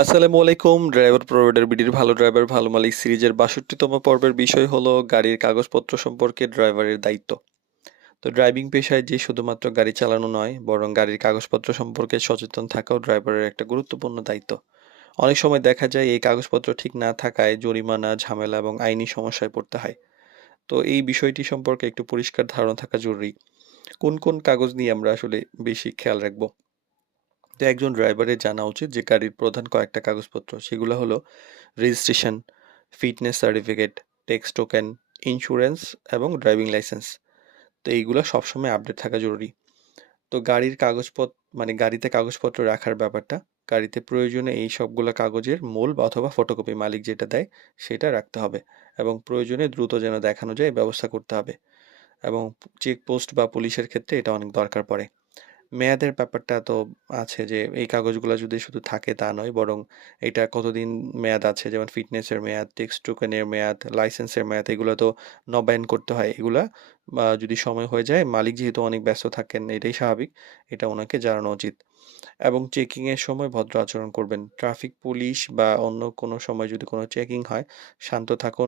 আসসালামু আলাইকুম। Driver provider বিডির ভালো ড্রাইভার ভালো মালিক সিরিজের ৬২তম পর্বের বিষয় হলো গাড়ির কাগজপত্র সম্পর্কে ড্রাইভারের দায়িত্ব। তো ড্রাইভিং পেশায় যে শুধুমাত্র গাড়ি চালানো নয়, বরং গাড়ির কাগজপত্র সম্পর্কে সচেতন থাকাও ড্রাইভারের একটা গুরুত্বপূর্ণ দায়িত্ব। অনেক সময় দেখা যায় এই কাগজপত্র ঠিক না থাকায় জরিমানা, ঝামেলা এবং আইনি সমস্যায় পড়তে হয়। তো এই বিষয়টি সম্পর্কে একটু পরিষ্কার ধারণা থাকা জরুরি। কোন কোন কাগজ নিয়ে আমরা আসলে বেশি খেয়াল রাখবো? তো একজন ড্রাইভারের জানা উচিত যে গাড়ির প্রধান কয়েকটা কাগজপত্র, সেগুলো হলো registration, fitness certificate, tax token, insurance এবং ড্রাইভিং লাইসেন্স। তো এইগুলো সবসময় আপডেট থাকা জরুরি। তো গাড়ির গাড়িতে কাগজপত্র রাখার ব্যাপারটা, গাড়িতে প্রয়োজনে এই সবগুলো কাগজের মূল বা অথবা ফটোকপি মালিক যেটা দেয় সেটা রাখতে হবে, এবং প্রয়োজনে দ্রুত যেন দেখানো যায় এই ব্যবস্থা করতে হবে। এবং চেকপোস্ট বা পুলিশের ক্ষেত্রে এটা অনেক দরকার পড়ে। মেয়াদের ব্যাপারটা তো আছে, যে এই কাগজগুলা যদি শুধু থাকে তা নয়, বরং এটা কতদিন মেয়াদ আছে, যেমন ফিটনেসের মেয়াদ, টেক্সট টোকেনের মেয়াদ, লাইসেন্সের মেয়াদ, এগুলো তো নবায়ন করতে হয়। এগুলা যদি সময় হয়ে যায়, মালিক যেহেতু অনেক ব্যস্ত থাকেন, এটাই স্বাভাবিক, এটা ওনাকে জানানো উচিত। এবং চেকিংয়ের সময় ভদ্র আচরণ করবেন। ট্রাফিক পুলিশ বা অন্য কোনো সময় যদি কোনো চেকিং হয়, শান্ত থাকুন,